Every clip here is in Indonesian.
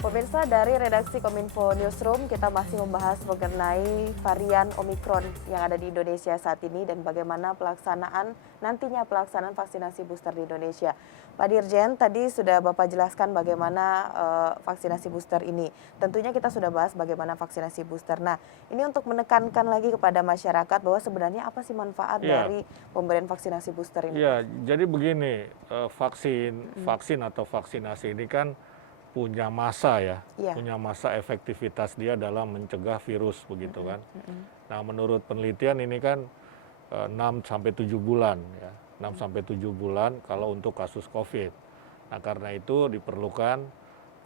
Pemirsa, dari redaksi Kominfo Newsroom, kita masih membahas mengenai varian Omikron yang ada di Indonesia saat ini dan bagaimana nantinya pelaksanaan vaksinasi booster di Indonesia. Pak Dirjen, tadi sudah Bapak jelaskan bagaimana vaksinasi booster ini. Tentunya kita sudah bahas bagaimana vaksinasi booster. Nah, ini untuk menekankan lagi kepada masyarakat bahwa sebenarnya apa sih manfaat dari pemberian vaksinasi booster ini? Ya, jadi begini, vaksin atau vaksinasi ini kan punya masa ya, punya masa efektivitas dia dalam mencegah virus begitu kan. Nah, menurut penelitian ini kan 6-7 bulan ya, 6-7 bulan kalau untuk kasus COVID. Nah, karena itu diperlukan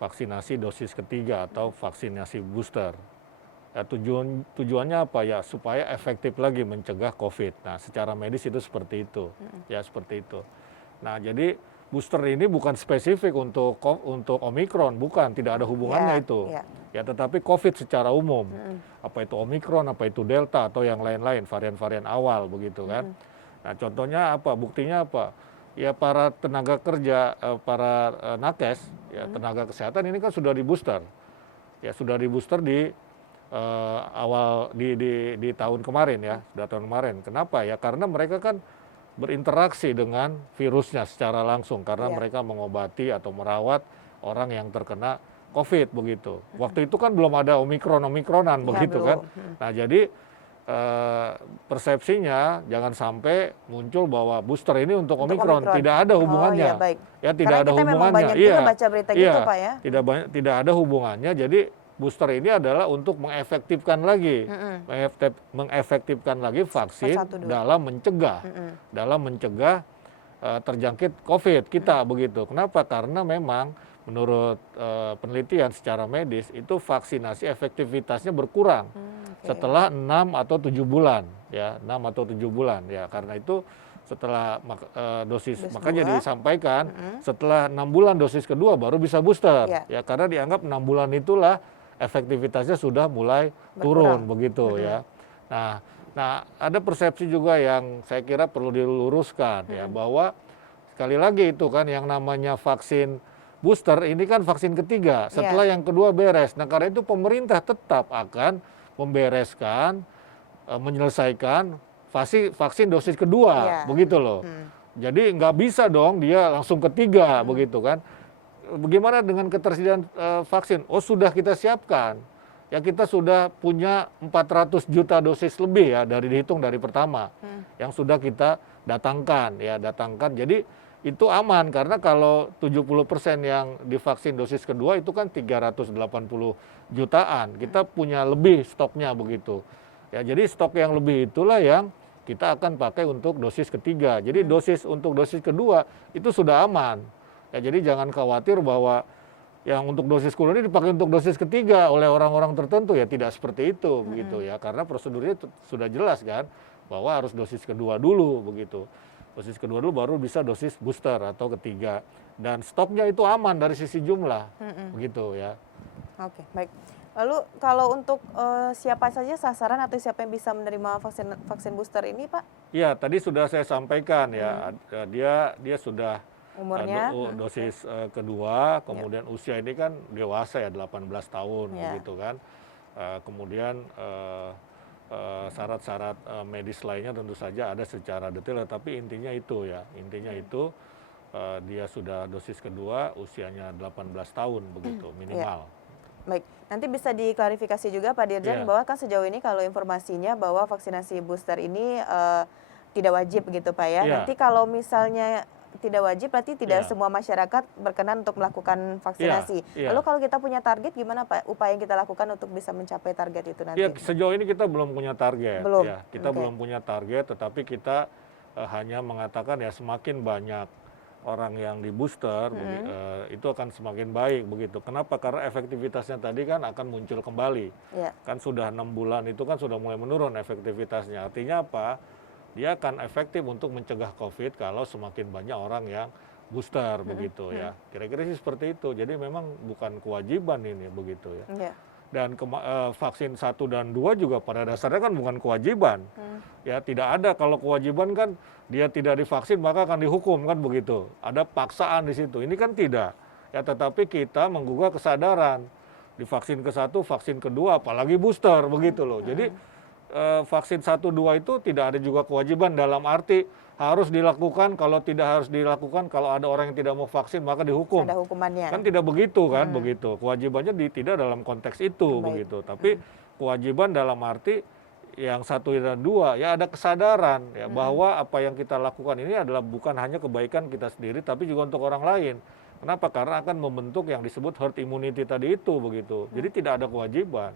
vaksinasi dosis ketiga atau vaksinasi booster. Ya, tujuannya apa ya? Supaya efektif lagi mencegah COVID. Nah, secara medis itu seperti itu, ya seperti itu. Nah, jadi booster ini bukan spesifik untuk Omikron, bukan, tidak ada hubungannya itu. Ya, tetapi COVID secara umum, apa itu Omikron, apa itu Delta atau yang lain-lain, varian-varian awal begitu kan. Nah, contohnya apa? Buktinya apa? Ya para tenaga kerja, para nakes, ya tenaga kesehatan ini kan sudah di booster. Ya sudah di booster di di tahun kemarin ya, sudah tahun kemarin. Kenapa ya? Karena mereka kan berinteraksi dengan virusnya secara langsung karena mereka mengobati atau merawat orang yang terkena COVID begitu. Waktu itu kan belum ada omikronan begitu kan. Nah, jadi persepsinya jangan sampai muncul bahwa booster ini untuk Omikron. Tidak ada hubungannya. Ya, tidak ada hubungannya. Iya, baca berita gitu, Pak ya. Tidak ada hubungannya. Jadi booster ini adalah untuk mengefektifkan lagi vaksin dalam mencegah terjangkit COVID kita begitu. Kenapa? Karena memang menurut penelitian secara medis itu vaksinasi efektivitasnya berkurang setelah 6 atau 7 bulan ya, 6 atau 7 bulan ya. Karena itu setelah makanya disampaikan setelah 6 bulan dosis kedua baru bisa booster ya, karena dianggap 6 bulan itulah efektivitasnya sudah mulai turun begitu ya. Nah, ada persepsi juga yang saya kira perlu diluruskan ya, bahwa sekali lagi itu kan yang namanya vaksin booster ini kan vaksin ketiga setelah yang kedua beres. Nah, karena itu pemerintah tetap akan membereskan, menyelesaikan vaksin dosis kedua begitu loh. Jadi nggak bisa dong dia langsung ketiga begitu kan. Bagaimana dengan ketersediaan vaksin? Oh, sudah kita siapkan. Ya, kita sudah punya 400 juta dosis lebih ya dihitung dari pertama yang sudah kita datangkan. Jadi itu aman karena kalau 70% yang divaksin dosis kedua itu kan 380 jutaan. Kita punya lebih stoknya begitu. Ya, jadi stok yang lebih itulah yang kita akan pakai untuk dosis ketiga. Jadi untuk dosis kedua itu sudah aman. Ya, jadi jangan khawatir bahwa yang untuk dosis kedua ini dipakai untuk dosis ketiga oleh orang-orang tertentu, ya tidak seperti itu begitu ya, karena prosedurnya sudah jelas kan bahwa harus dosis kedua dulu begitu. Dosis kedua dulu baru bisa dosis booster atau ketiga, dan stoknya itu aman dari sisi jumlah begitu ya. Oke, baik. Lalu kalau untuk siapa saja sasaran atau siapa yang bisa menerima vaksin booster ini, Pak? Ya, tadi sudah saya sampaikan ya, dia sudah umurnya dosis kedua, kemudian usia ini kan dewasa ya 18 tahun begitu kan. Kemudian syarat-syarat medis lainnya tentu saja ada secara detail, tapi intinya itu ya, dia sudah dosis kedua, usianya 18 tahun begitu minimal. Baik, nanti bisa diklarifikasi juga Pak Dirjen bahwa kan sejauh ini kalau informasinya bahwa vaksinasi booster ini tidak wajib begitu Pak ya. Nanti kalau misalnya tidak wajib berarti tidak semua masyarakat berkenan untuk melakukan vaksinasi. Lalu kalau kita punya target gimana Pak upaya yang kita lakukan untuk bisa mencapai target itu nanti? Ya, sejauh ini kita belum punya target. Kita belum punya target, tetapi kita hanya mengatakan ya semakin banyak orang yang di booster itu akan semakin baik begitu. Kenapa? Karena efektivitasnya tadi kan akan muncul kembali. Kan sudah 6 bulan itu kan sudah mulai menurun efektivitasnya. Artinya apa? Dia akan efektif untuk mencegah COVID kalau semakin banyak orang yang booster begitu ya. Kira-kira sih seperti itu. Jadi memang bukan kewajiban ini begitu ya. Dan vaksin 1 dan 2 juga pada dasarnya kan bukan kewajiban. Ya, tidak ada kalau kewajiban kan dia tidak divaksin maka akan dihukum kan begitu. Ada paksaan di situ. Ini kan tidak. Ya, tetapi kita menggugah kesadaran di vaksin ke-1, vaksin kedua, apalagi booster begitu loh. Jadi vaksin 1, 2 itu tidak ada juga kewajiban dalam arti harus dilakukan, kalau tidak harus dilakukan, kalau ada orang yang tidak mau vaksin maka dihukum. Ada hukumannya. Kan tidak begitu kan, begitu. Kewajibannya tidak dalam konteks itu begitu. Tapi kewajiban dalam arti yang 1 dan 2 ya ada kesadaran ya bahwa apa yang kita lakukan ini adalah bukan hanya kebaikan kita sendiri tapi juga untuk orang lain. Kenapa? Karena akan membentuk yang disebut herd immunity tadi itu begitu. Jadi tidak ada kewajiban.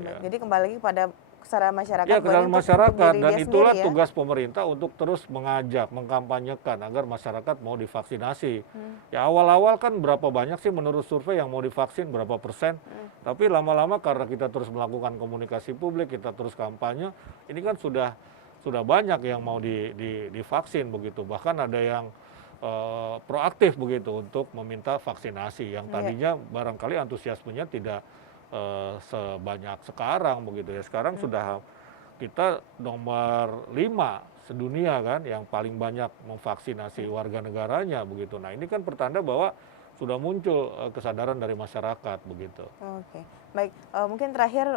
Ya. Jadi kembali lagi pada kesadaran masyarakat. Ya, kesadaran masyarakat, dan itulah sendiri, ya? tugas pemerintah untuk terus mengajak, mengkampanyekan agar masyarakat mau divaksinasi. Ya, awal-awal kan berapa banyak sih menurut survei yang mau divaksin, berapa persen. Tapi lama-lama karena kita terus melakukan komunikasi publik, kita terus kampanye, ini kan sudah banyak yang mau divaksin begitu. Bahkan ada yang proaktif begitu untuk meminta vaksinasi yang tadinya barangkali antusiasmenya tidak sebanyak sekarang begitu ya. Sekarang sudah kita nomor 5 sedunia kan yang paling banyak memvaksinasi warga negaranya begitu. Nah, ini kan pertanda bahwa sudah muncul kesadaran dari masyarakat begitu. Oke, baik. Mungkin terakhir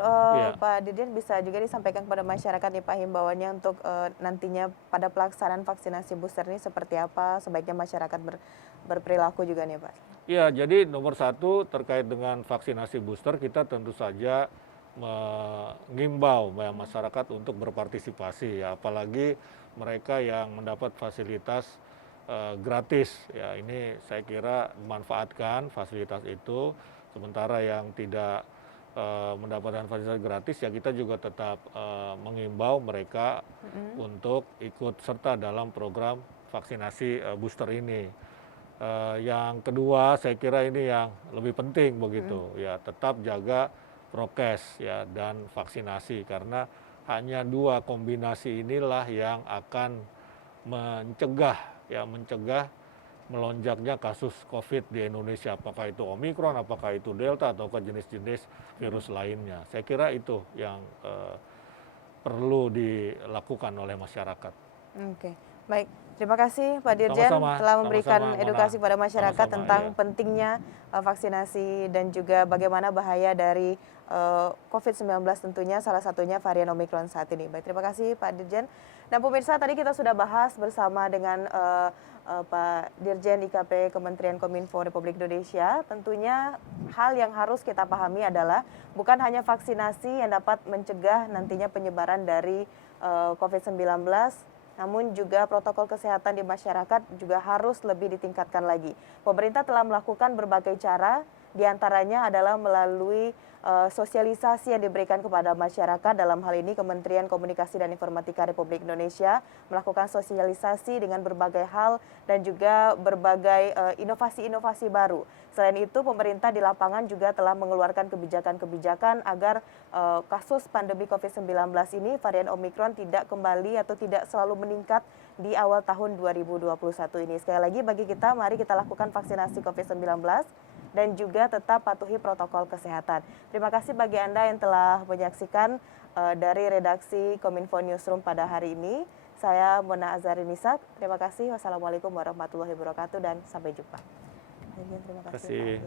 Pak Dirjen bisa juga disampaikan kepada masyarakat nih Pak himbauannya untuk nantinya pada pelaksanaan vaksinasi booster ini seperti apa sebaiknya masyarakat berperilaku juga nih Pak. Ya, jadi nomor 1 terkait dengan vaksinasi booster kita tentu saja mengimbau masyarakat untuk berpartisipasi ya, apalagi mereka yang mendapat fasilitas gratis ya, ini saya kira memanfaatkan fasilitas itu. Sementara yang tidak mendapatkan fasilitas gratis ya kita juga tetap mengimbau mereka untuk ikut serta dalam program vaksinasi booster ini. Yang kedua saya kira ini yang lebih penting begitu ya, tetap jaga prokes ya dan vaksinasi karena hanya 2 kombinasi inilah yang akan mencegah melonjaknya kasus COVID di Indonesia, apakah itu Omikron, apakah itu Delta, atau jenis-jenis virus lainnya. Saya kira itu yang perlu dilakukan oleh masyarakat. Oke, baik. Terima kasih Pak Dirjen telah memberikan edukasi pada masyarakat tentang pentingnya vaksinasi dan juga bagaimana bahaya dari COVID-19 tentunya, salah satunya varian Omikron saat ini. Baik, terima kasih Pak Dirjen. Dan pemirsa, tadi kita sudah bahas bersama dengan Pak Dirjen IKP Kementerian Kominfo Republik Indonesia. Tentunya hal yang harus kita pahami adalah bukan hanya vaksinasi yang dapat mencegah nantinya penyebaran dari COVID-19, namun juga protokol kesehatan di masyarakat juga harus lebih ditingkatkan lagi. Pemerintah telah melakukan berbagai cara, diantaranya adalah melalui sosialisasi yang diberikan kepada masyarakat. Dalam hal ini Kementerian Komunikasi dan Informatika Republik Indonesia melakukan sosialisasi dengan berbagai hal dan juga berbagai inovasi-inovasi baru. Selain itu, pemerintah di lapangan juga telah mengeluarkan kebijakan-kebijakan agar kasus pandemi COVID-19 ini, varian Omikron, tidak kembali atau tidak selalu meningkat di awal tahun 2021 ini. Sekali lagi bagi kita, mari kita lakukan vaksinasi COVID-19 dan juga tetap patuhi protokol kesehatan. Terima kasih bagi Anda yang telah menyaksikan dari redaksi Kominfo Newsroom pada hari ini. Saya Mona Azarinisa. Terima kasih. Wassalamualaikum warahmatullahi wabarakatuh dan sampai jumpa. Terima kasih.